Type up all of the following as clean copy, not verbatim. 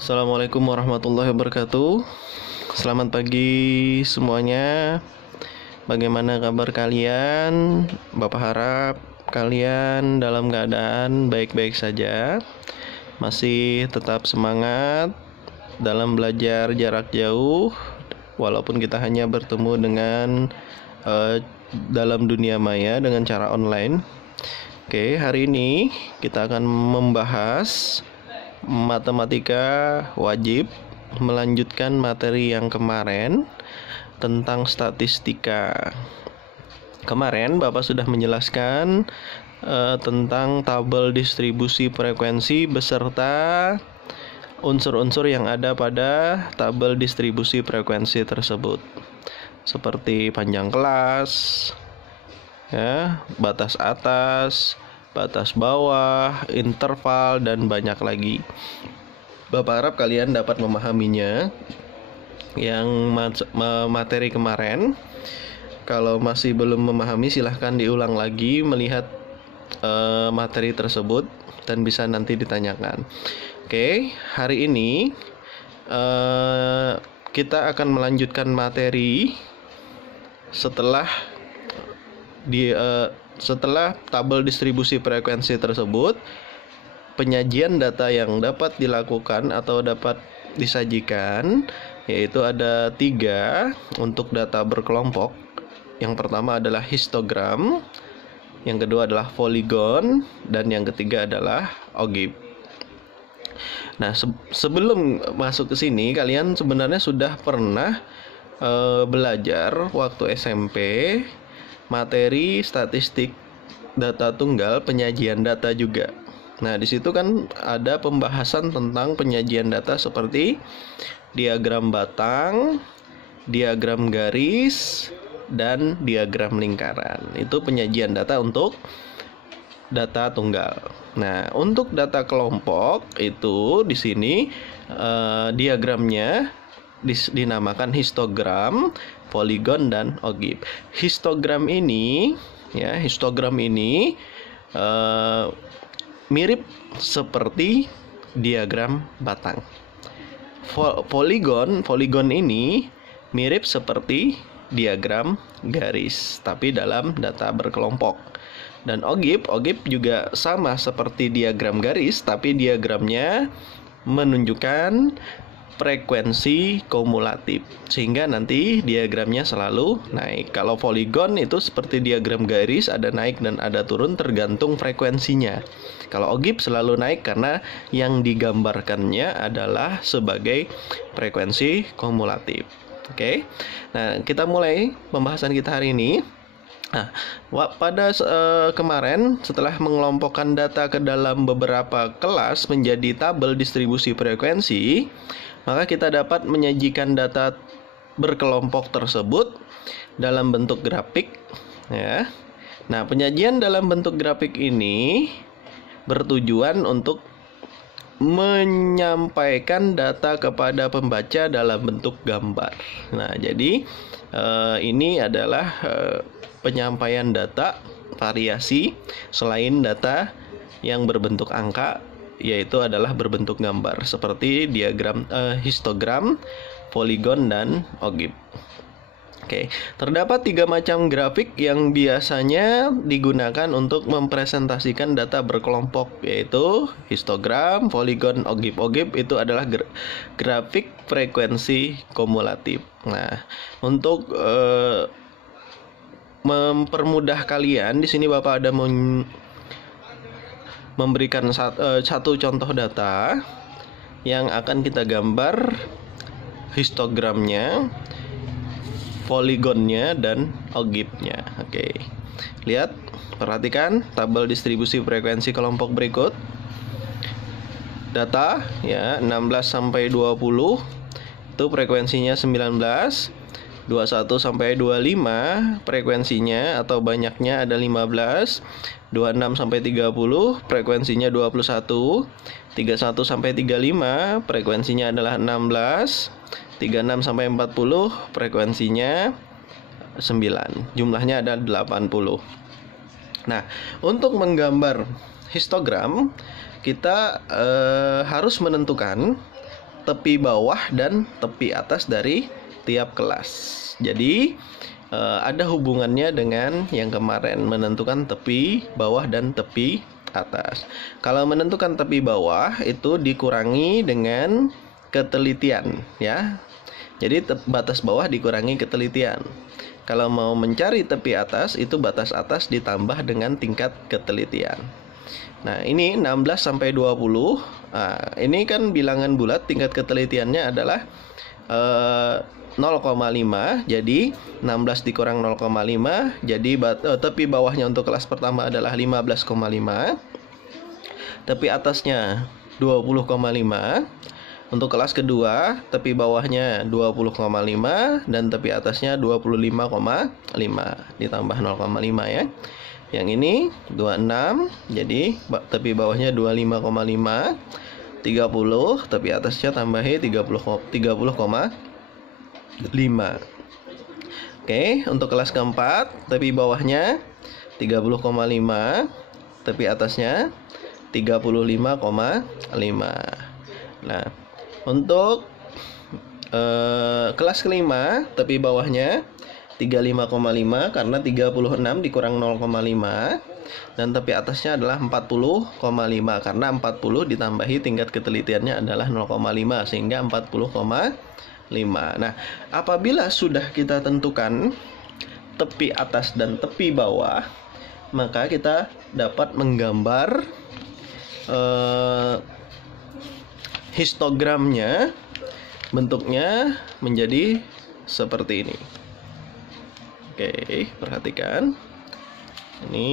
Assalamualaikum warahmatullahi wabarakatuh. Selamat pagi semuanya. Bagaimana kabar kalian? Bapak harap kalian dalam keadaan baik-baik saja. Masih tetap semangat dalam belajar jarak jauh, walaupun kita hanya bertemu dengan dalam dunia maya dengan cara online. Oke, hari ini kita akan membahas matematika wajib, melanjutkan materi yang kemarin tentang statistika. Kemarin Bapak sudah menjelaskan tentang tabel distribusi frekuensi beserta unsur-unsur yang ada pada tabel distribusi frekuensi tersebut, seperti panjang kelas, ya, batas atas, batas bawah, interval, dan banyak lagi. Bapak harap kalian dapat memahaminya yang materi kemarin. Kalau masih belum memahami, silahkan diulang lagi melihat materi tersebut dan bisa nanti ditanyakan. Oke, hari ini kita akan melanjutkan materi setelah tabel distribusi frekuensi tersebut. Penyajian data yang dapat dilakukan atau dapat disajikan yaitu ada 3 untuk data berkelompok. Yang pertama adalah histogram, yang kedua adalah polygon, dan yang ketiga adalah ogive. Nah, sebelum masuk ke sini, kalian sebenarnya sudah pernah belajar waktu SMP materi statistik data tunggal, penyajian data juga. Nah, di situ kan ada pembahasan tentang penyajian data seperti diagram batang, diagram garis, dan diagram lingkaran. Itu penyajian data untuk data tunggal. Nah, untuk data kelompok itu di sini diagramnya dinamakan histogram, polygon, dan ogive. Histogram ini mirip seperti diagram batang. Polygon ini mirip seperti diagram garis, tapi dalam data berkelompok. Dan ogive juga sama seperti diagram garis, tapi diagramnya menunjukkan frekuensi kumulatif, sehingga nanti diagramnya selalu naik. Kalau polygon itu seperti diagram garis, ada naik dan ada turun tergantung frekuensinya. Kalau ogive selalu naik karena yang digambarkannya adalah sebagai frekuensi kumulatif. Oke. Nah, kita mulai pembahasan kita hari ini. Nah, pada kemarin setelah mengelompokkan data ke dalam beberapa kelas menjadi tabel distribusi frekuensi, maka kita dapat menyajikan data berkelompok tersebut dalam bentuk grafik, ya. Nah, penyajian dalam bentuk grafik ini bertujuan untuk menyampaikan data kepada pembaca dalam bentuk gambar. Nah, jadi ini adalah penyampaian data variasi selain data yang berbentuk angka, yaitu adalah berbentuk gambar seperti diagram histogram, polygon, dan ogive. Oke, terdapat 3 macam grafik yang biasanya digunakan untuk mempresentasikan data berkelompok, yaitu histogram, polygon, ogive. Ogive itu adalah grafik frekuensi kumulatif. Nah, untuk mempermudah kalian, di sini Bapak ada memberikan satu contoh data yang akan kita gambar histogramnya, polygonnya, dan ogive-nya. Oke. Lihat, perhatikan tabel distribusi frekuensi kelompok berikut. Data ya 16 sampai 20 itu frekuensinya 19. 21 sampai 25 frekuensinya atau banyaknya ada 15. 26 sampai 30 frekuensinya 21. 31 sampai 35 frekuensinya adalah 16. 36 sampai 40 frekuensinya 9. Jumlahnya ada 80. Nah, untuk menggambar histogram kita harus menentukan tepi bawah dan tepi atas dari tiap kelas. Jadi ada hubungannya dengan yang kemarin, menentukan tepi bawah dan tepi atas. Kalau menentukan tepi bawah itu dikurangi dengan ketelitian, ya. Jadi batas bawah dikurangi ketelitian. Kalau mau mencari tepi atas, itu batas atas ditambah dengan tingkat ketelitian. Nah, ini 16 sampai 20. Nah, ini kan bilangan bulat, tingkat ketelitiannya adalah 0,5. Jadi 16 dikurang 0,5, jadi tepi bawahnya untuk kelas pertama adalah 15,5. Tepi atasnya 20,5. Untuk kelas kedua, tepi bawahnya 20,5 dan tepi atasnya 25,5 ditambah 0,5 ya. Yang ini 26, jadi tepi bawahnya 25,5. 30, tepi atasnya tambahi 30,5. Oke, untuk kelas keempat, tepi bawahnya 30,5, tepi atasnya 35,5. Nah, untuk kelas kelima, tepi bawahnya 35,5 karena 36 dikurang 0,5, dan tepi atasnya adalah 40,5 karena 40 ditambahi tingkat ketelitiannya adalah 0,5 sehingga 40,5. Nah, apabila sudah kita tentukan tepi atas dan tepi bawah, maka kita dapat menggambar histogramnya. Bentuknya menjadi seperti ini. Oke, perhatikan. Ini.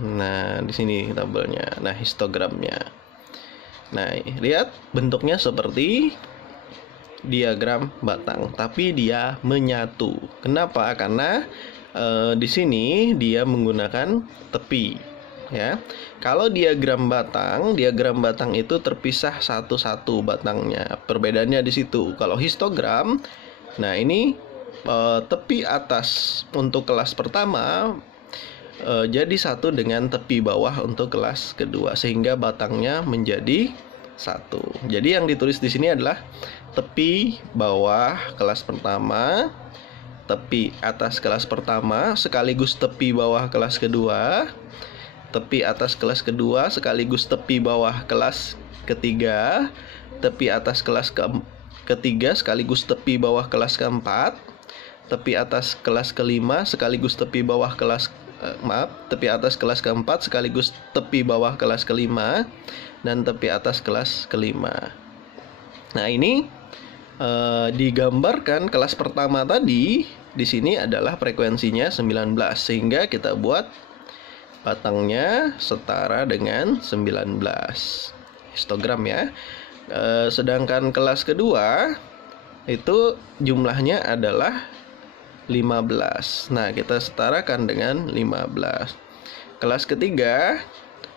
Nah, di sini tabelnya. Nah, histogramnya. Nah, lihat bentuknya seperti diagram batang, tapi dia menyatu. Kenapa? Karena di sini dia menggunakan tepi, ya. Kalau diagram batang itu terpisah satu-satu batangnya. Perbedaannya di situ. Kalau histogram, nah ini tepi atas untuk kelas pertama jadi satu dengan tepi bawah untuk kelas kedua, sehingga batangnya menjadi satu. Jadi yang ditulis di sini adalah tepi bawah kelas pertama, tepi atas kelas pertama sekaligus tepi bawah kelas kedua, tepi atas kelas kedua sekaligus tepi bawah kelas ketiga, tepi atas kelas ketiga sekaligus tepi bawah kelas keempat, tepi atas kelas kelima sekaligus tepi bawah kelas tepi atas kelas keempat sekaligus tepi bawah kelas kelima, dan tepi atas kelas kelima. Nah, ini digambarkan kelas pertama tadi di sini adalah frekuensinya 19, sehingga kita buat batangnya setara dengan 19. Histogram ya. Sedangkan kelas kedua itu jumlahnya adalah 15. Nah, kita setarakan dengan 15. Kelas ketiga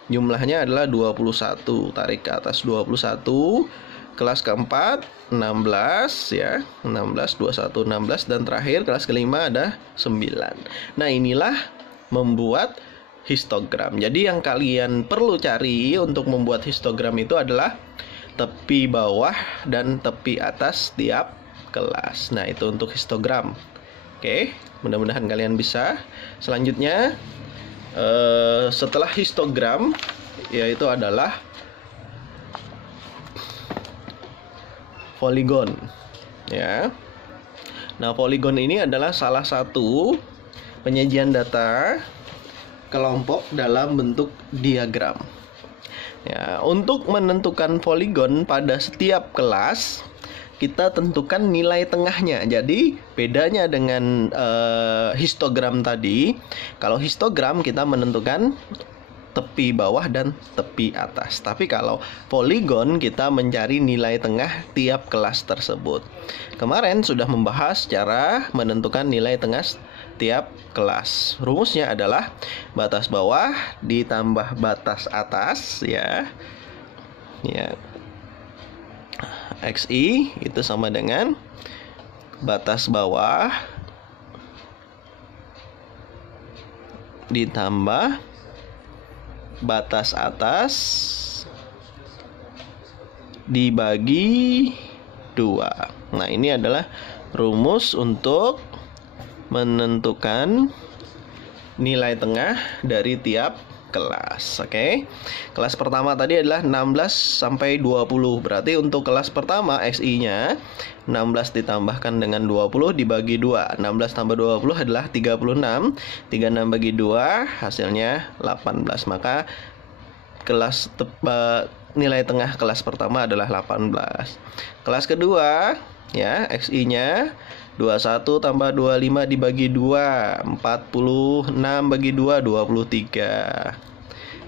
jumlahnya adalah 21. Tarik ke atas 21. Kelas keempat 16 ya. 16, 21, 16, dan terakhir kelas kelima ada 9. Nah, inilah membuat histogram. Jadi yang kalian perlu cari untuk membuat histogram itu adalah tepi bawah dan tepi atas tiap kelas. Nah, itu untuk histogram. Oke, mudah-mudahan kalian bisa. Selanjutnya setelah histogram yaitu adalah poligon ya. Nah, poligon ini adalah salah satu penyajian data kelompok dalam bentuk diagram. Ya, untuk menentukan poligon pada setiap kelas kita tentukan nilai tengahnya. Jadi bedanya dengan histogram tadi, kalau histogram kita menentukan tepi bawah dan tepi atas. Tapi kalau poligon kita mencari nilai tengah tiap kelas tersebut. Kemarin sudah membahas cara menentukan nilai tengah tiap kelas. Rumusnya adalah batas bawah ditambah batas atas ya. Ya. XI itu sama dengan batas bawah ditambah batas atas dibagi 2. Nah, ini adalah rumus untuk menentukan nilai tengah dari tiap kelas. Oke. Kelas pertama tadi adalah 16 sampai 20. Berarti untuk kelas pertama XI-nya 16 ditambahkan dengan 20 dibagi 2. 16 tambah 20 adalah 36. 36 bagi 2 hasilnya 18. Maka nilai tengah kelas pertama adalah 18. Kelas kedua ya, XI-nya 21 tambah 25 dibagi 2, 46 bagi 2, 23.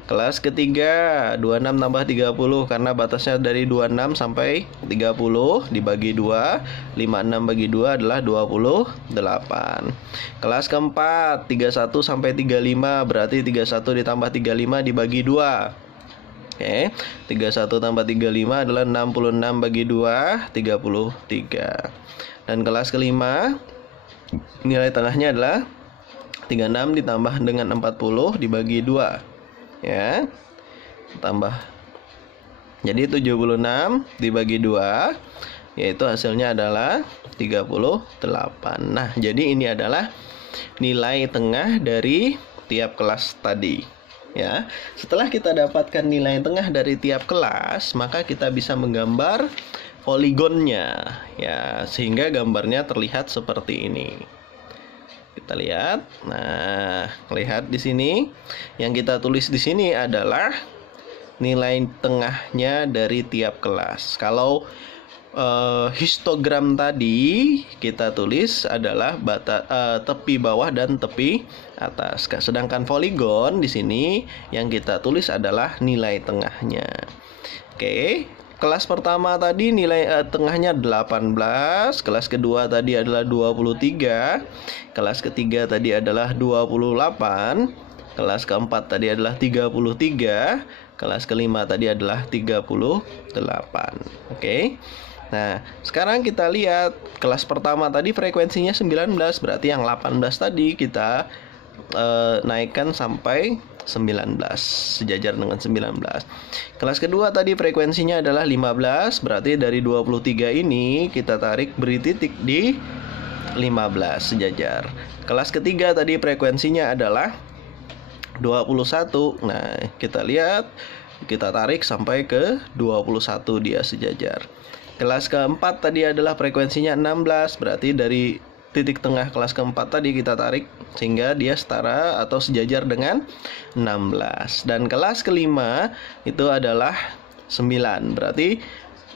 Kelas ketiga 26 tambah 30 karena batasnya dari 26 sampai 30 dibagi 2, 56 bagi 2 adalah 28. Kelas keempat 31 sampai 35 berarti 31 ditambah 35 dibagi 2. Oke, 31 tambah 35 adalah 66 bagi 2, 33. Dan kelas kelima nilai tengahnya adalah 36 ditambah dengan 40 dibagi 2. Ya. Tambah. Jadi 76 dibagi 2 yaitu hasilnya adalah 38. Nah, jadi ini adalah nilai tengah dari tiap kelas tadi. Ya, setelah kita dapatkan nilai tengah dari tiap kelas, maka kita bisa menggambar poligonnya, ya, sehingga gambarnya terlihat seperti ini. Kita lihat, nah, lihat di sini, yang kita tulis di sini adalah nilai tengahnya dari tiap kelas. Kalau histogram tadi kita tulis adalah tepi bawah dan tepi atas. Sedangkan poligon di sini yang kita tulis adalah nilai tengahnya. Oke, kelas pertama tadi nilai tengahnya 18, kelas kedua tadi adalah 23, kelas ketiga tadi adalah 28, kelas keempat tadi adalah 33, kelas kelima tadi adalah 38. Oke. Nah, sekarang kita lihat kelas pertama tadi frekuensinya 19, berarti yang 18 tadi kita naikkan sampai 19, sejajar dengan 19. Kelas kedua tadi frekuensinya adalah 15, berarti dari 23 ini kita tarik beri titik di 15, sejajar. Kelas ketiga tadi frekuensinya adalah 21. Nah, kita lihat, kita tarik sampai ke 21, dia sejajar. Kelas keempat tadi adalah frekuensinya 16, berarti dari titik tengah kelas keempat tadi kita tarik sehingga dia setara atau sejajar dengan 16. Dan kelas kelima itu adalah 9, berarti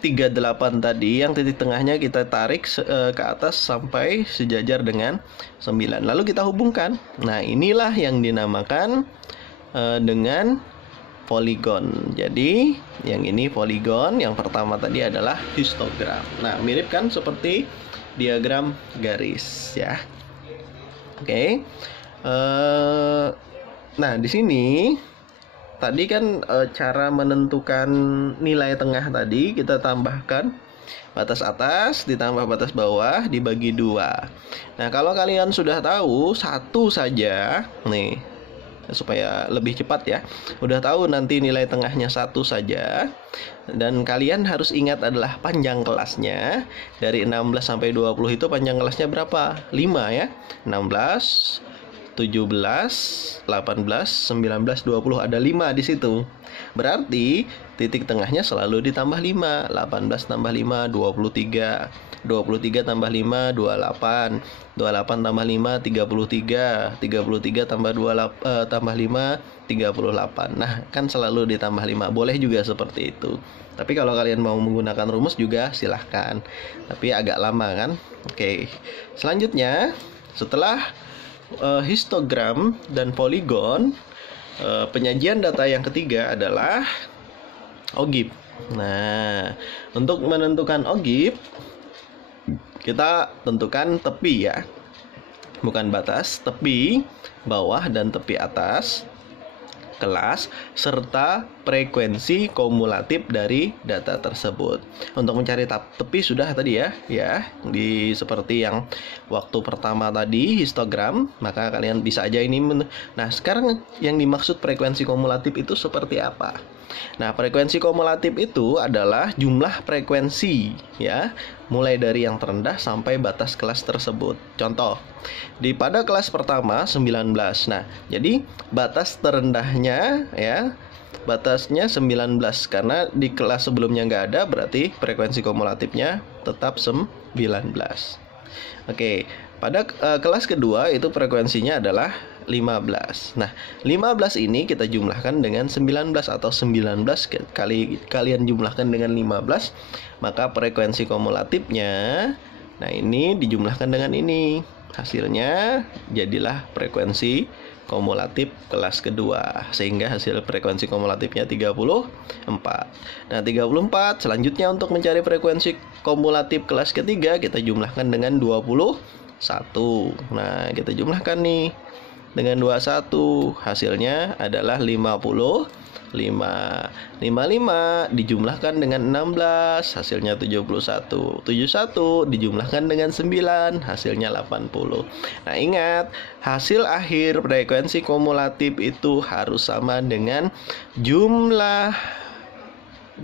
38 tadi yang titik tengahnya kita tarik ke atas sampai sejajar dengan 9. Lalu kita hubungkan. Nah, inilah yang dinamakan dengan poligon. Jadi yang ini poligon, yang pertama tadi adalah histogram. Nah, mirip kan seperti diagram garis ya. Oke. Nah, di sini tadi kan cara menentukan nilai tengah tadi kita tambahkan batas atas ditambah batas bawah dibagi 2. Nah, kalau kalian sudah tahu satu saja nih, supaya lebih cepat ya, udah tahu nanti nilai tengahnya 1 saja, dan kalian harus ingat adalah panjang kelasnya. Dari 16 sampai 20 itu panjang kelasnya berapa? 5 ya. 16, 17, 18, 19, 20, ada 5 di situ. Berarti titik tengahnya selalu ditambah 5. 18 tambah 5, 23. 23 tambah 5, 28. 28 tambah 5, 33. 33 tambah 5, 38. Nah, kan selalu ditambah 5. Boleh juga seperti itu. Tapi kalau kalian mau menggunakan rumus juga silahkan. Tapi agak lama kan? Oke. Selanjutnya, setelah histogram dan poligon, penyajian data yang ketiga adalah OGIP. Nah, untuk menentukan OGIP, kita tentukan tepi ya, bukan batas, tepi bawah dan tepi atas kelas serta frekuensi kumulatif dari data tersebut. Untuk mencari tepi sudah tadi ya, di seperti yang waktu pertama tadi histogram, maka kalian bisa aja ini. Nah, sekarang yang dimaksud frekuensi kumulatif itu seperti apa? Nah, frekuensi kumulatif itu adalah jumlah frekuensi ya, mulai dari yang terendah sampai batas kelas tersebut. Contoh, pada kelas pertama 19. Nah, jadi batas terendahnya ya, batasnya 19 karena di kelas sebelumnya nggak ada, berarti frekuensi kumulatifnya tetap 19. Oke, pada kelas kedua itu frekuensinya adalah 15. Nah, 15 ini kita jumlahkan dengan 19 atau 19 kali kalian jumlahkan dengan 15, maka frekuensi kumulatifnya, nah ini dijumlahkan dengan ini. Hasilnya jadilah frekuensi kumulatif kelas kedua, sehingga hasil frekuensi kumulatifnya 34. Nah, 34 selanjutnya untuk mencari frekuensi kumulatif kelas ketiga kita jumlahkan dengan 21. Nah, kita jumlahkan nih dengan 21, hasilnya adalah 55. 55 dijumlahkan dengan 16, hasilnya 71. 71 dijumlahkan dengan 9, hasilnya 80. Nah, ingat, hasil akhir frekuensi kumulatif itu harus sama dengan jumlah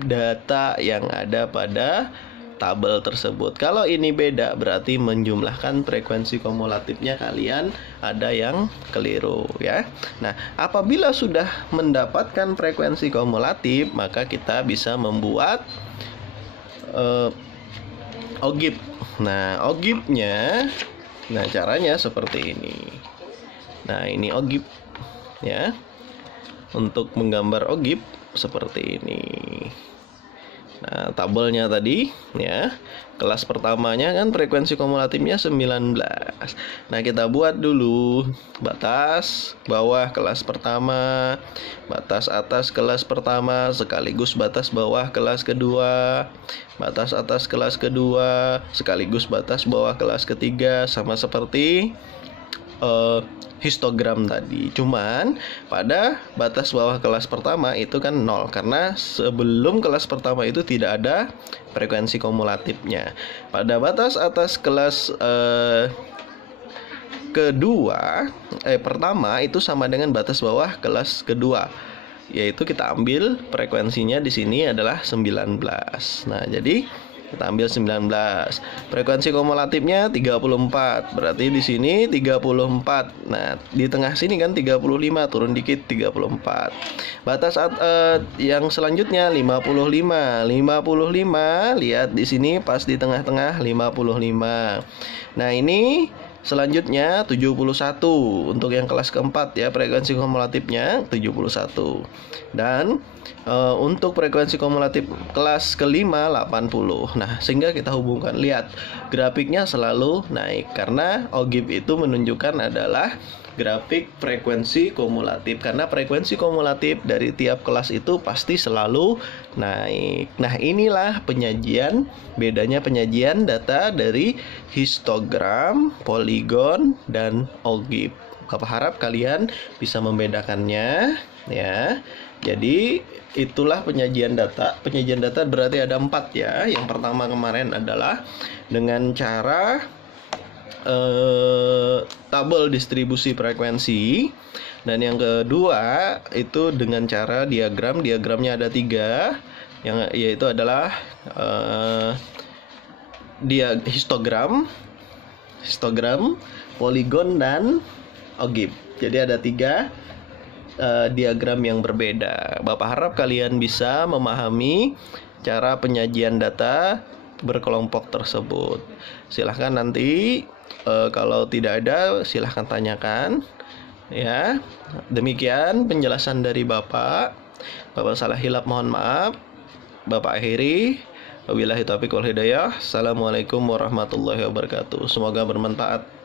data yang ada pada tabel tersebut. Kalau ini beda, berarti menjumlahkan frekuensi kumulatifnya kalian ada yang keliru ya. Nah, apabila sudah mendapatkan frekuensi kumulatif, maka kita bisa membuat OGIF. Nah, OGIF-nya, nah caranya seperti ini. Nah, ini OGIF ya. Untuk menggambar OGIF seperti ini. Nah, tabelnya tadi ya, kelas pertamanya kan frekuensi kumulatifnya 19. Nah, kita buat dulu batas bawah kelas pertama, batas atas kelas pertama, sekaligus batas bawah kelas kedua, batas atas kelas kedua, sekaligus batas bawah kelas ketiga, sama seperti histogram tadi. Cuman pada batas bawah kelas pertama itu kan 0, karena sebelum kelas pertama itu tidak ada frekuensi kumulatifnya. Pada batas atas kelas pertama itu sama dengan batas bawah kelas kedua, yaitu kita ambil frekuensinya di sini adalah 19. Nah, jadi kita ambil 19. Frekuensi kumulatifnya 34. Berarti di sini 34. Nah, di tengah sini kan 35, turun dikit 34. Batas yang selanjutnya 55. 55, lihat di sini pas di tengah-tengah 55. Nah, ini selanjutnya 71 untuk yang kelas keempat ya, frekuensi kumulatifnya 71. Dan untuk frekuensi kumulatif kelas kelima 80. Nah, sehingga kita hubungkan, lihat grafiknya selalu naik karena OGIF itu menunjukkan adalah grafik frekuensi kumulatif, karena frekuensi kumulatif dari tiap kelas itu pasti selalu naik. Nah, inilah bedanya penyajian data dari histogram, poligon, dan OGIF. Bapak harap kalian bisa membedakannya ya. Jadi itulah penyajian data. Penyajian data berarti ada 4 ya. Yang pertama kemarin adalah dengan cara tabel distribusi frekuensi, dan yang kedua itu dengan cara diagram. Diagramnya ada 3, yaitu adalah histogram, poligon, dan OGIF. Jadi ada 3 diagram yang berbeda. Bapak harap kalian bisa memahami cara penyajian data berkelompok tersebut. Silahkan nanti kalau tidak ada silahkan tanyakan ya. Demikian penjelasan dari Bapak. Bapak salah hilap mohon maaf. Bapak akhiri. Wabillahi taufiq wal hidayah. Assalamualaikum warahmatullahi wabarakatuh. Semoga bermanfaat.